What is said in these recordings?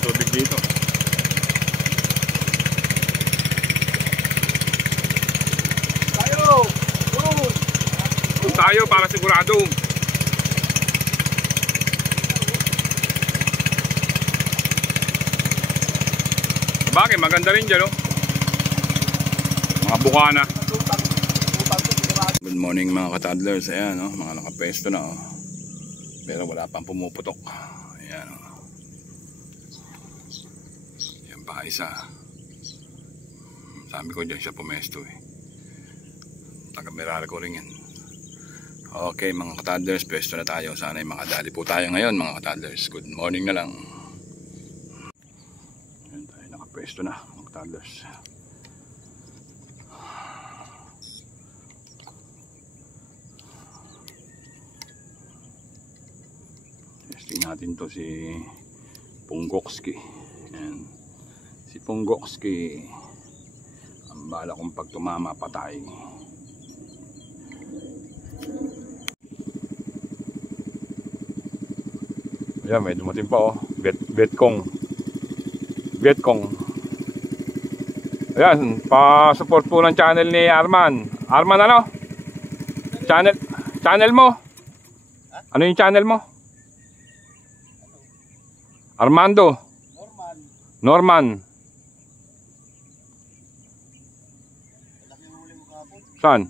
tubig dito. Tayo para sigurado. Bagay, maganda rin dyan, oh. Mga bukana. Good morning mga ka-toddlers. Ayan, oh, mga nakapesto na, oh. Pero wala pang pumuputok. Ayan, oh. Yan pa isa. Sabi ko dyan siya pumesto, eh. Taga-Meralco ko rin yan. Okay mga ka-toddlers, pwesto na tayo. Sana'y makadali po tayo ngayon mga ka-toddlers. Good morning na lang. Ayan tayo, nakapwesto na mga ka-toddlers. Testing natin to si Punggokski. Ayan. Si Punggokski, ang bala kong pag tumama patay. Ayan, may dumating pa, oh. Vietcong. Ayan, pa-support po ng channel ni Arman. Arman, ano? Channel mo? Ano yung channel mo? Armando. Norman. Saan?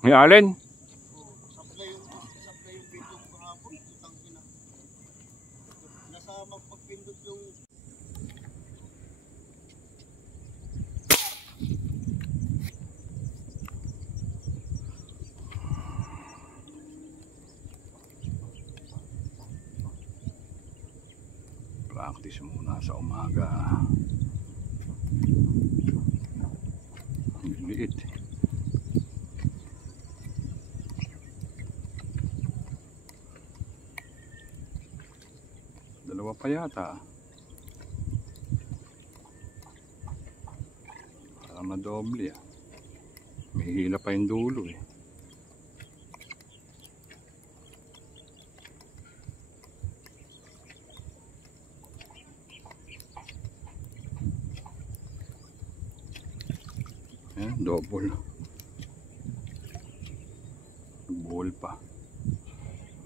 Ni Allen? Practice muna sa umaga. Liit. Dalawa pa yata. Para madoble, ah. May hila pa yung dulo, eh. Ayan, double. Ball pa.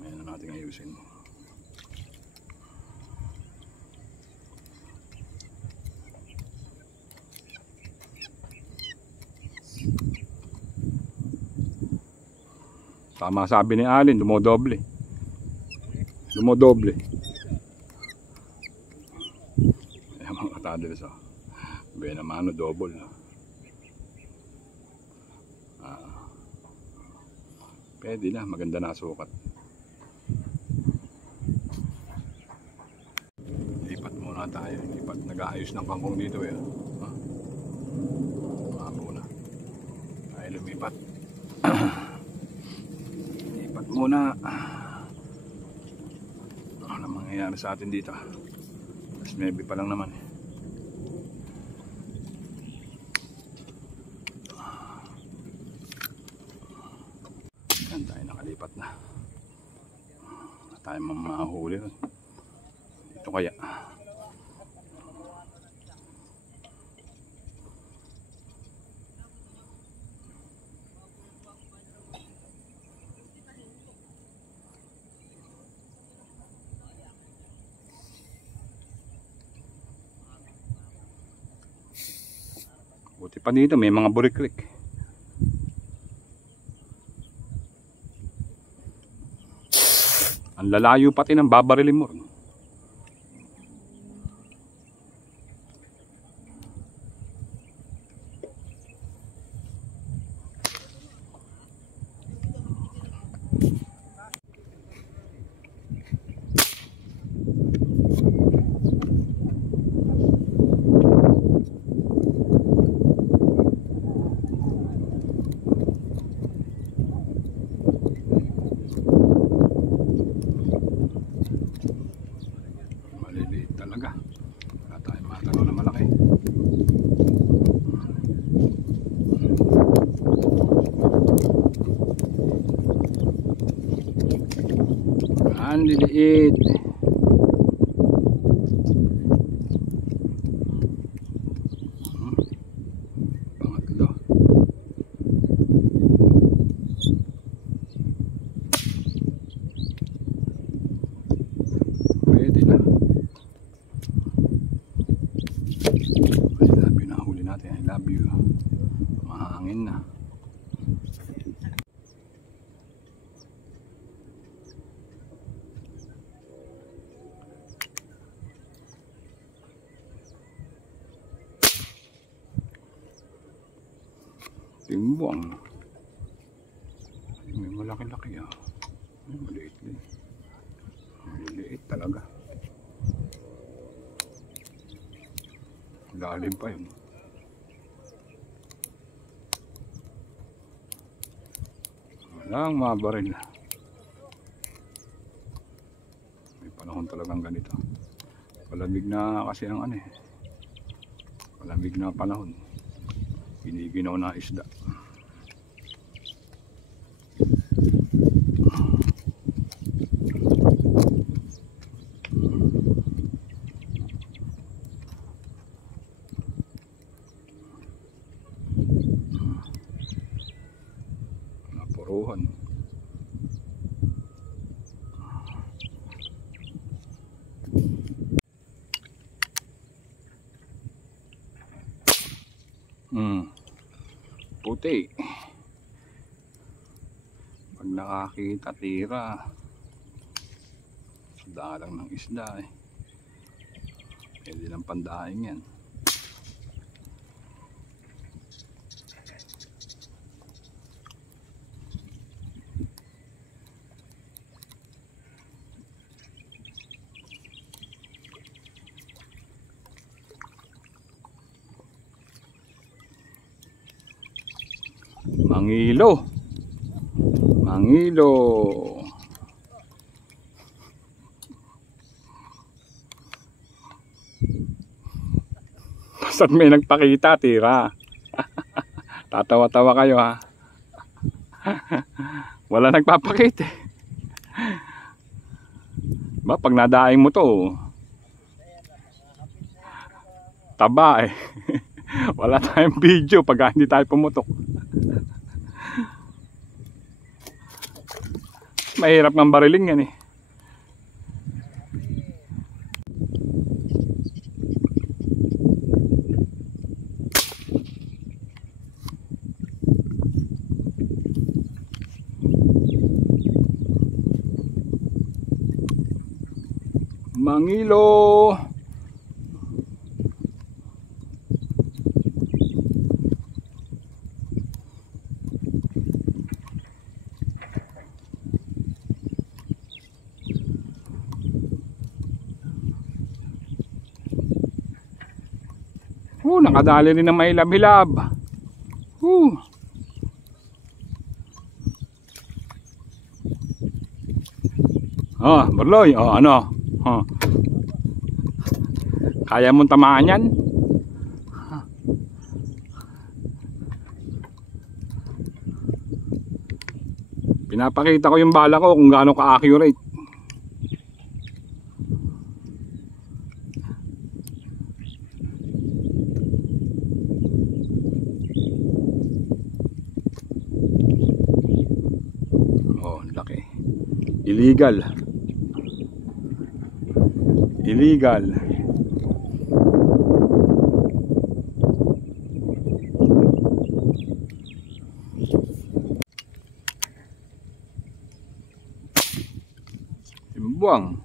Ayan na natin ayusin. Tama sabi ni Alin, dumodoble. Ayan mga ka-toddlers, oh. Benamano double. Pwede na, maganda na sukat. Lipat muna tayo. Nag-aayos ng kangkong dito, eh. Mapo na. Tayo lumipat. Lipat muna. Ano mangyayari sa atin dito? Mas maybe pa lang naman, eh. Tayo nakalipat na. Wala tayong mamahuli. Ito kaya. Buti pa dito may mga buriklik. Ang lalayo pati ng babarilin mo. Ang liliit. Pangatlo. Pwede na. I love you na. Huli natin. I love you. Mahangin na. Timbang. May malaki-laki ah. May maliit din. Maliit talaga. Lalim pa yun. Walang mabaril. May panahon talagang ganito. Palamig na kasi ang ano eh. Palamig na panahon. Giniginaw na isda. Napuruhan. Puti. Pag nakakita tira, dalang ng isda eh. Pwede ng pandaing yan. Mangilo. Mangilo. Basta't may nagpakita, tira. Tatawa-tawa kayo ha. Wala nagpapakita eh. Ba, pag nadaing mo to, taba eh. Wala tayong video pag hindi tayo pumutok. Mahirap ng bariling yan eh. Mangilo. Nakadali rin ng mahilab-hilab. Barloy. Ano? Kaya mong tamaan yan? Pinapakita ko yung bala ko kung gaano ka-accurate. Laki. Illegal. Illegal. Timbang.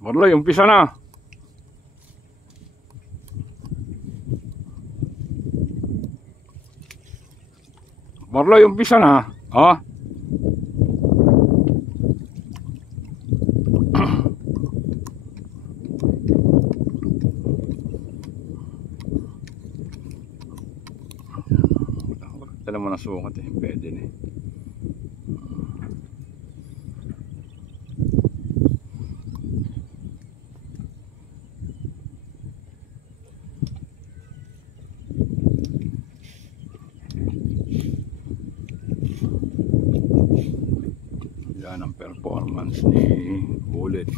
Barloy, umpisa na. Barloy, umpisa na. nakasukat eh. Pwede na eh. Yan ang performance ni Bullet.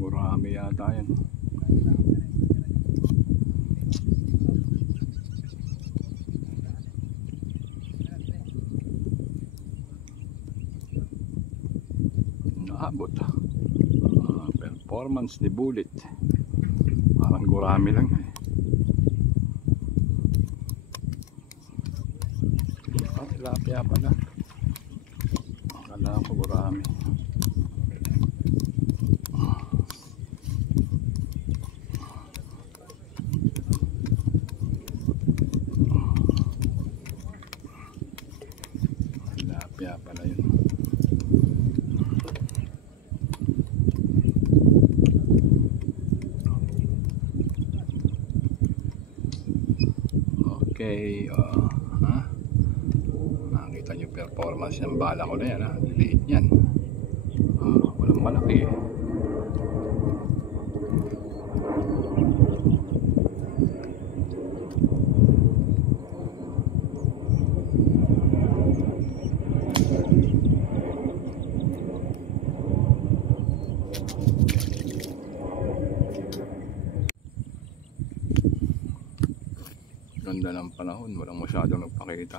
Marami yata yan. Naabot. Performance ni Bullet. Parang gurami lang eh. Tilapia pala. Akala ko gurami. Tilapia pala yun. Okay, nakita nyo performance ng bala ko na yan, ha? Liit yan. Walang malaki eh. Ganda ng panahon, walang masyadong nagpakita.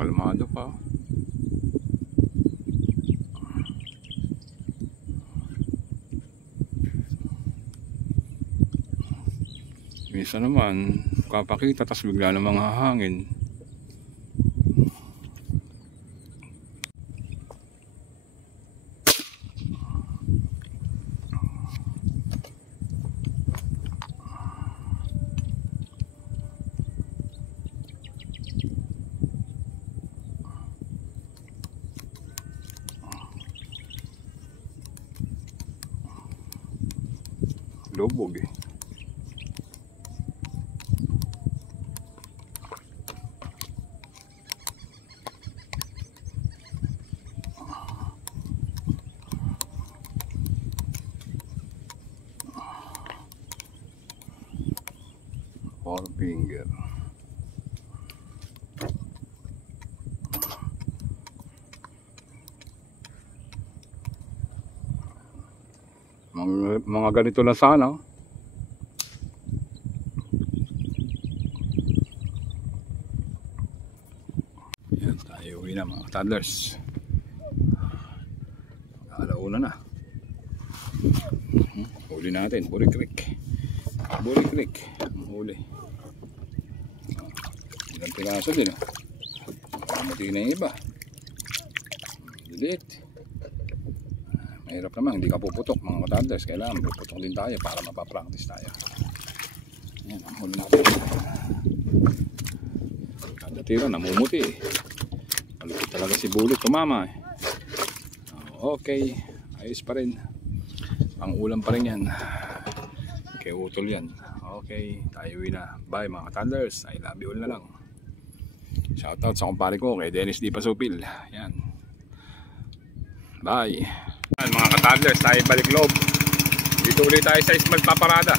Kalmado pa. Minsan naman kapakita tas bigla namang hahangin. Lubog eh. Four finger. Mga ganito na sana. Yan, tayo uwi na mga toddlers. Alauna na. Huli natin, Buri Creek. Buri Creek ang huli. Ilang piraso din. Mati na yung iba. Lilit. Mahirap naman, hindi ka puputok mga toddlers. Kailangan puputok din tayo para mapapractice tayo. Yan, ang huli natin. Kada tira, namumuti eh. Malupit talaga si Bullet, tumama eh. Okay, ayos pa rin. Ang ulam pa rin yan. Kaya utol yan. Okay, tayo na. Bye mga toddlers. I love you all na lang. Shoutout sa kumpare ko kay Dennis Di Pasupil. Yan. Bye. Yan, mga ka-toddlers, tayo balik loob. Dito ulit tayo sa Ismael Paparada.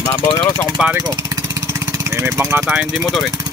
Mabaw na rin sa kumpare ko. May bangka tayong di motor eh.